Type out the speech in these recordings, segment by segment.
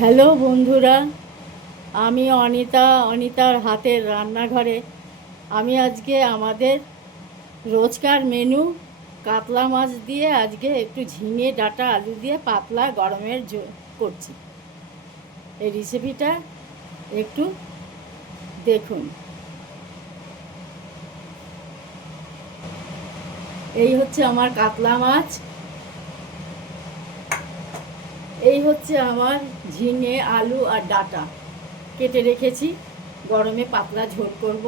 Hello বন্ধুরা, আমি অনিতার হাতের রান্নাঘরে। আমি আজকে আমাদের রোজকার মেনু কাতলা মাছ দিয়ে আজকে একটু ঝিঙে ডাঁটা আলু দিয়ে পাতলা গরমের ঝোল করছি। এই রেসিপিটা একটু দেখুন। এই হচ্ছে আমার কাতলা মাছ, এই হচ্ছে আমার ঝিঙে আলু আর ডাঁটা কেটে রেখেছি। গরমে পাতলা ঝোল করব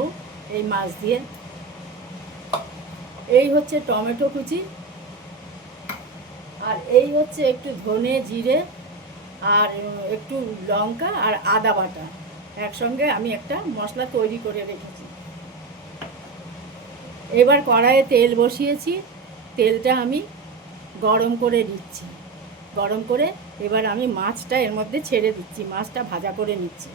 এই মাছ দিয়ে। এই হচ্ছে টমেটো কুচি, আর এই হচ্ছে একটু ধনে জিরে আর একটু লঙ্কা আর আদা বাটা একসঙ্গে আমি একটা মশলা তৈরি করে রেখেছি। এবার কড়াইয়ে তেল বসিয়েছি, তেলটা আমি গরম করে দিচ্ছি। গরম করে এবার আমি মাছটা এর মধ্যে ছেড়ে দিচ্ছি, মাছটা ভাজা করে নিচ্ছি।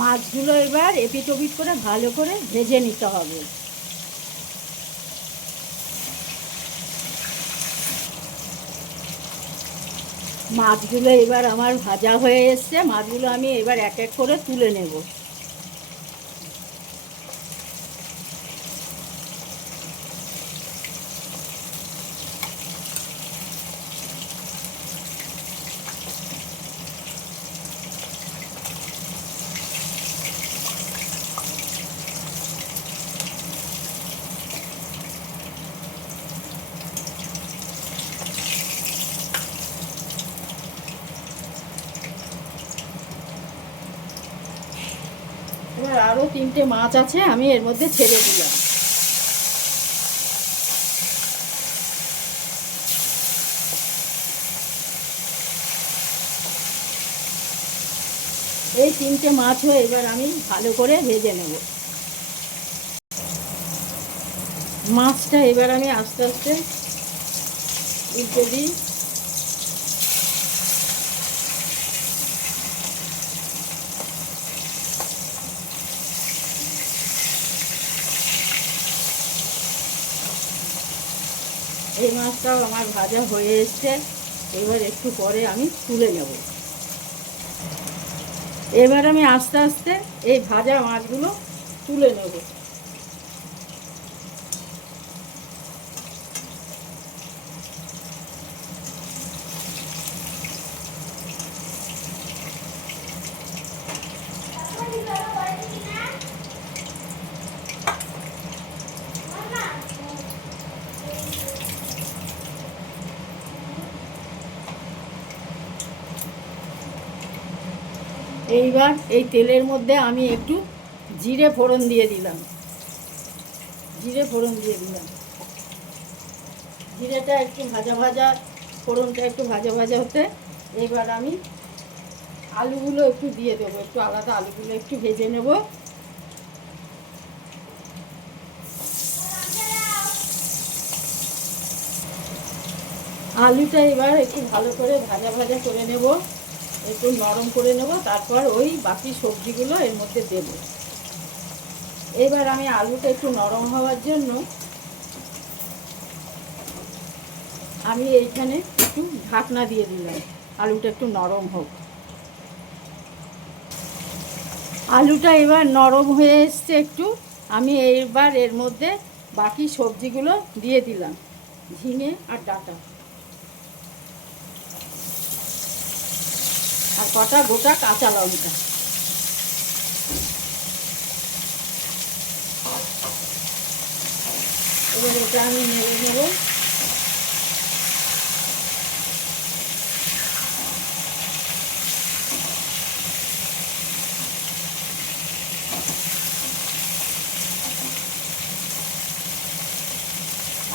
মাছগুলো এবার এপিট ওপিট করে ভালো করে ভেজে নিতে হবে। মাছগুলো এবার আমার ভাজা হয়ে এসছে, মাছগুলো আমি এবার এক এক করে তুলে নেব। এবার আরও তিনটে মাছ আছে, আমি এর মধ্যে ছেড়ে দিলাম। এই তিনটে মাছও এবার আমি ভালো করে ভেজে নেব। মাছটা এবার আমি আস্তে আস্তে উল্টে দিই। এই মাছটাও আমার ভাজা হয়ে এসছে, এবার একটু পরে আমি তুলে নেব। এবার আমি আস্তে আস্তে এই ভাজা মাছগুলো তুলে নেব। এইবার এই তেলের মধ্যে আমি একটু জিরে ফোড়ন দিয়ে দিলাম। জিরেটা একটু ভাজা ভাজা, ফোড়নটা একটু ভাজা ভাজা হতে এবার আমি আলুগুলো একটু দিয়ে দেবো, একটু আলাদা আলুগুলো একটু ভেজে নেব। আলুটা এবার একটু ভালো করে ভাজা ভাজা করে নেব, একটু নরম করে নেব, তারপর ওই বাকি সবজিগুলো এর মধ্যে দেব। এবার আমি আলুটা একটু নরম হওয়ার জন্য আমি এইখানে একটু ঢাকনা দিয়ে দিলাম, আলুটা একটু নরম হোক। আলুটা এবার নরম হয়ে এসছে একটু, আমি এইবার এর মধ্যে বাকি সবজিগুলো দিয়ে দিলাম, ঝিঙে আর ডাঁটা আর কটা গোটা কাঁচা লঙ্কা। এবার এটা আমি নেড়ে নেব।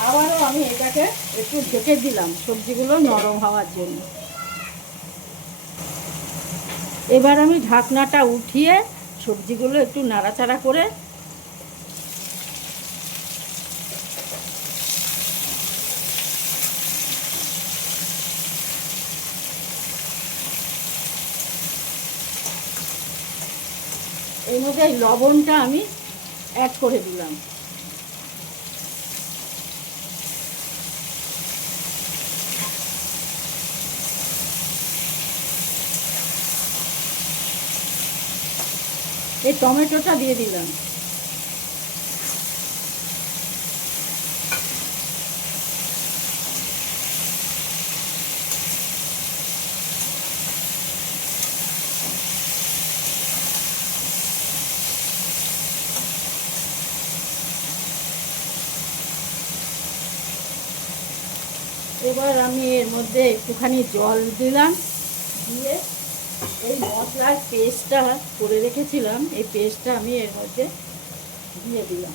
আবারও আমি এটাকে একটু ঢেকে দিলাম সবজিগুলো নরম হওয়ার জন্য। এবার আমি ঢাকনাটা উঠিয়ে সবজিগুলো একটু নাড়াচাড়া করে এর মধ্যে এই লবণটা আমি অ্যাড করে দিলাম। এই টমেটোটা দিয়ে দিলাম। এবার আমি এর মধ্যে একটুখানি জল দিলাম, দিয়ে এই মশলার পেস্টটা করে রেখেছিলাম, এই পেস্টটা আমি এর মধ্যে দিয়ে দিলাম।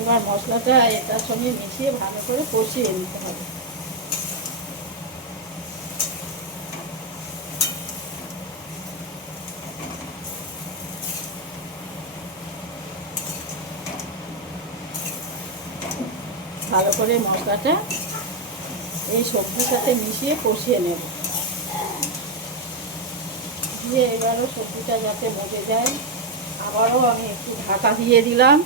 এবার মশলাটা এটার সঙ্গে মিশিয়ে ভালো করে কষিয়ে নিতে হবে। ভালো করে মশলাটা এই সবজির সাথে মিশিয়ে কষিয়ে নেব, দিয়ে এবারও সবজিটা যাতে মজে যায় আবারও আমি একটু ঢাকা দিয়ে দিলাম।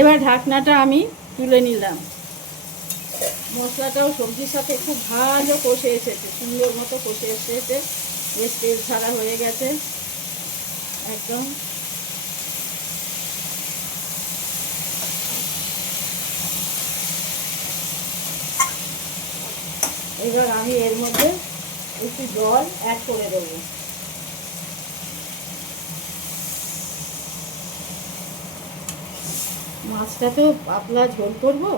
এবার ঢাকনাটা আমি তুলে নিলাম। মশলাটাও সবজির সাথে খুব ভালো কষে এসেছে, সুন্দর মতো কষে এসেছে, বেশ তেল ছাড়া হয়ে গেছে একদম। এবার আমি এর মধ্যে একটু জল অ্যাড করে দেব। মাছটা তো পাতলা ঝোল করবো,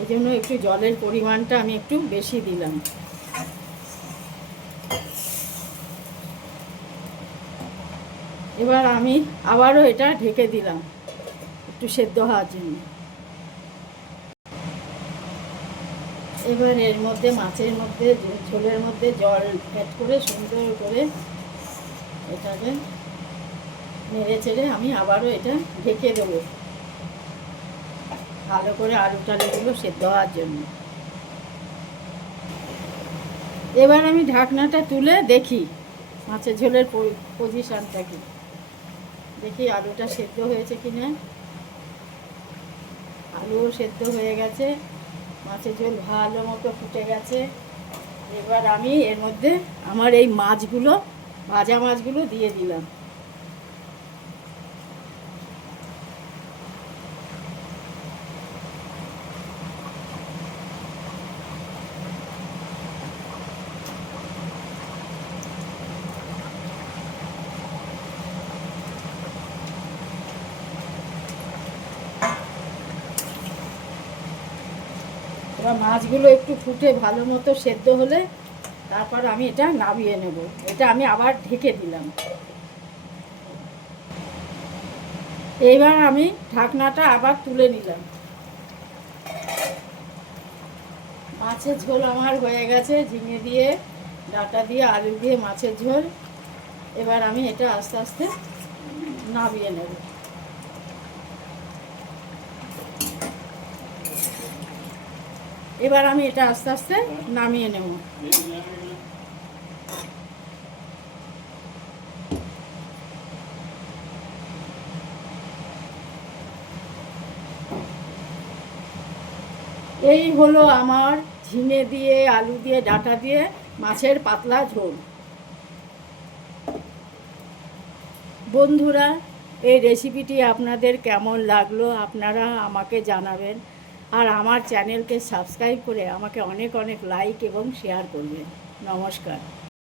এই জন্য একটু জলের পরিমাণটা আমি একটু বেশি দিলাম। এবার আমি আবারও এটা ঢেকে দিলাম একটু সেদ্ধ হওয়ার জন্য। এবার এর মধ্যে মাছের মধ্যে ঝোলের মধ্যে জল অ্যাড করে সুন্দর করে এটাকে নেড়ে চেড়ে আমি আবারও এটা ঢেকে দেবো ভালো করে আলু টালুগুলো সেদ্ধ হওয়ার জন্য। এবার আমি ঢাকনাটা তুলে দেখি মাছের ঝোলের পজিশনটা কি, দেখি আলুটা সেদ্ধ হয়েছে কি না। আলুও সেদ্ধ হয়ে গেছে, মাছের ঝোল ভালো মতো ফুটে গেছে। এবার আমি এর মধ্যে আমার এই মাছগুলো, ভাজা মাছগুলো দিয়ে দিলাম। এবার মাছগুলো একটু ফুটে ভালো মতো সেদ্ধ হলে তারপর আমি এটা নামিয়ে নেব। এটা আমি আবার ঢেকে দিলাম। এইবার আমি ঢাকনাটা আবার তুলে নিলাম। মাছের ঝোল আমার হয়ে গেছে, ঝিঙে দিয়ে, ডাঁটা দিয়ে, আলু দিয়ে মাছের ঝোল। এবার আমি এটা আস্তে আস্তে নামিয়ে নেব। এবার আমি এটা আস্তে আস্তে নামিয়ে নেব। এই হলো আমার ঝিঙে দিয়ে, আলু দিয়ে, ডাঁটা দিয়ে মাছের পাতলা ঝোল। বন্ধুরা, এই রেসিপিটি আপনাদের কেমন লাগলো আপনারা আমাকে জানাবেন, আর আমার চ্যানেলকে সাবস্ক্রাইব করে আমাকে অনেক অনেক লাইক এবং শেয়ার করবেন। নমস্কার।